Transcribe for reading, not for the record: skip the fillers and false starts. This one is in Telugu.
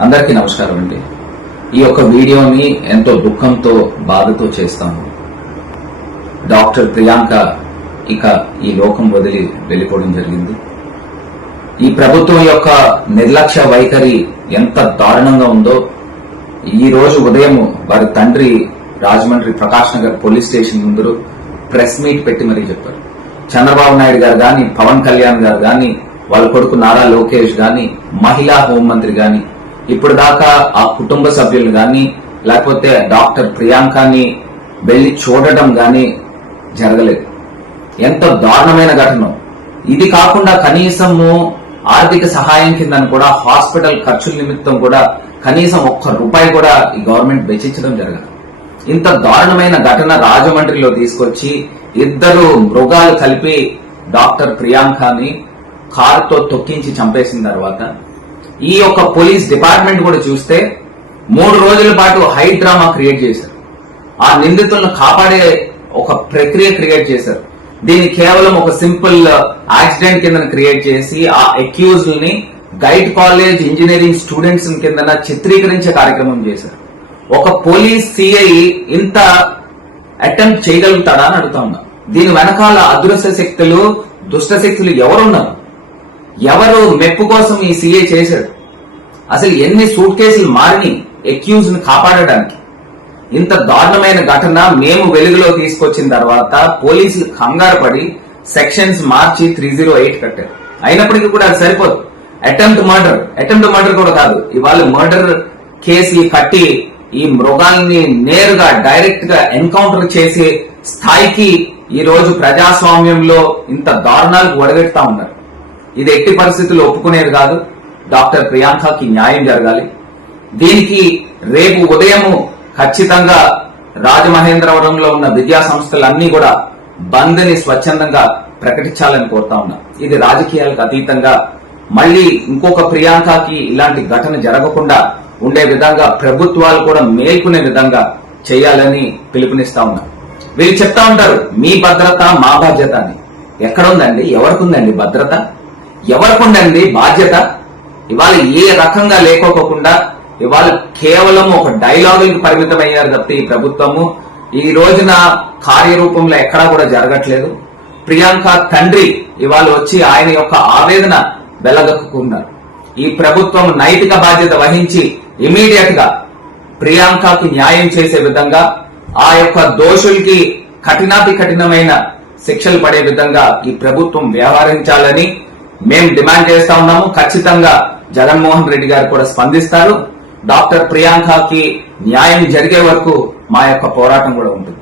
అందరికీ నమస్కారం అండి. ఈ యొక్క వీడియోని ఎంతో దుఃఖంతో బాధతో చేస్తాము. డాక్టర్ ప్రియాంక ఇక ఈ లోకం వదిలి వెళ్ళిపోవడం జరిగింది. ఈ ప్రభుత్వం యొక్క నిర్లక్ష్య వైఖరి ఎంత దారుణంగా ఉందో ఈ రోజు ఉదయం వారి తండ్రి రాజమండ్రి ప్రకాష్ నగర్ పోలీస్ స్టేషన్ ముందు ప్రెస్ మీట్ పెట్టి మరీ చెప్పారు. చంద్రబాబు నాయుడు గారు గాని, పవన్ కళ్యాణ్ గారు గాని, వాళ్ళ కొడుకు నారా లోకేష్ గాని, మహిళా హోంమంత్రి గాని, ఇప్పుడు దాకా ఆ కుటుంబ సభ్యులు గాని లేకపోతే డాక్టర్ ప్రియాంకని వెళ్లి చూడటం గాని జరగలేదు. ఎంత దారుణమైన ఘటన. ఇది కాకుండా కనీసము ఆర్థిక సహాయం కిందని కూడా హాస్పిటల్ ఖర్చుల నిమిత్తం కూడా కనీసం ₹1 కూడా ఈ గవర్నమెంట్ వెచ్చించడం జరగదు. ఇంత దారుణమైన ఘటన రాజమండ్రిలో తీసుకొచ్చి ఇద్దరు మృగాలు కలిపి డాక్టర్ ప్రియాంకని కారుతో తొక్కించి చంపేసిన తర్వాత ఈ యొక్క పోలీస్ డిపార్ట్మెంట్ కూడా చూస్తే 3 రోజుల పాటు హై డ్రామా క్రియేట్ చేశారు. ఆ నిందితులను కాపాడే ఒక ప్రక్రియ క్రియేట్ చేశారు. దీన్ని కేవలం ఒక సింపుల్ యాక్సిడెంట్ కింద క్రియేట్ చేసి ఆ అక్యూజ్డ్ ని గైడ్ కాలేజ్ ఇంజనీరింగ్ స్టూడెంట్స్ కింద చిత్రీకరించే కార్యక్రమం చేశారు. ఒక పోలీస్ సిఐ ఇంత అటెంప్ట్ చేయగలుగుతాడా అని అడుగుతా ఉన్నా. దీని వెనకాల అదృశ్య శక్తులు, దుష్ట శక్తులు ఎవరున్నారు? ఎవరు మెప్పు కోసం ఈ సీఏ చేశాడు? అసలు ఎన్ని సూట్ కేసులు మారిని అక్యూజ్ ని కాపాడడానికి? ఇంత దారుణమైన ఘటన మేము వెలుగులో తీసుకొచ్చిన తర్వాత పోలీసులు కంగారు పడి సెక్షన్స్ మార్చి 308 కట్టారు. అయినప్పటికీ కూడా అది సరిపోదు. అటెంప్ట్ మర్డర్ కూడా కాదు, ఇవాళ మర్డర్ కేసులు కట్టి ఈ మృగాల్ని నేరుగా డైరెక్ట్ గా ఎన్కౌంటర్ చేసే స్థాయికి ఈ రోజు ప్రజాస్వామ్యంలో ఇంత దారుణాలకు ఒడగెడతా ఉన్నారు. ఇది ఎట్టి పరిస్థితుల్లో ఒప్పుకునేది కాదు. డాక్టర్ ప్రియాంకకి న్యాయం జరగాలి. దీనికి రేపు ఉదయం ఖచ్చితంగా రాజమహేంద్రవరంలో ఉన్న విద్యా సంస్థలన్నీ కూడా బంద్ ని స్వచ్ఛందంగా ప్రకటించాలని కోరుతా ఉన్నా. ఇది రాజకీయాలకు అతీతంగా మళ్లీ ఇంకొక ప్రియాంకకి ఇలాంటి ఘటన జరగకుండా ఉండే విధంగా ప్రభుత్వాలు కూడా మేల్కొనే విధంగా చేయాలని పిలుపునిస్తా ఉన్నా. వీళ్ళు చెప్తా ఉంటారు మీ భద్రత మా బాధ్యత అని. ఎక్కడుందండి? ఎవరికుందండి భద్రత? ఎవరికుందండి బాధ్యత? ఇవాళ ఏ రకంగా లేకోకుండా ఇవాళ కేవలం ఒక డైలాగులకు పరిమితమయ్యారు తప్పి ఈ ప్రభుత్వము ఈ రోజున కార్యరూపంలో ఎక్కడా కూడా జరగట్లేదు. ప్రియాంక తండ్రి ఇవాళ వచ్చి ఆయన యొక్క ఆవేదన వెళ్లగక్కున్నారు. ఈ ప్రభుత్వం నైతిక బాధ్యత వహించి ఇమీడియట్ గా ప్రియాంకకు న్యాయం చేసే విధంగా ఆ యొక్క దోషులకి కఠినాతి కఠినమైన శిక్షలు పడే విధంగా ఈ ప్రభుత్వం వ్యవహరించాలని మేము డిమాండ్ చేస్తా ఉన్నాము. ఖచ్చితంగా జగన్మోహన్ రెడ్డి గారు కూడా స్పందిస్తారు. డాక్టర్ ప్రియాంకకి న్యాయం జరిగే వరకు మా యొక్క పోరాటం కూడా ఉంటుంది.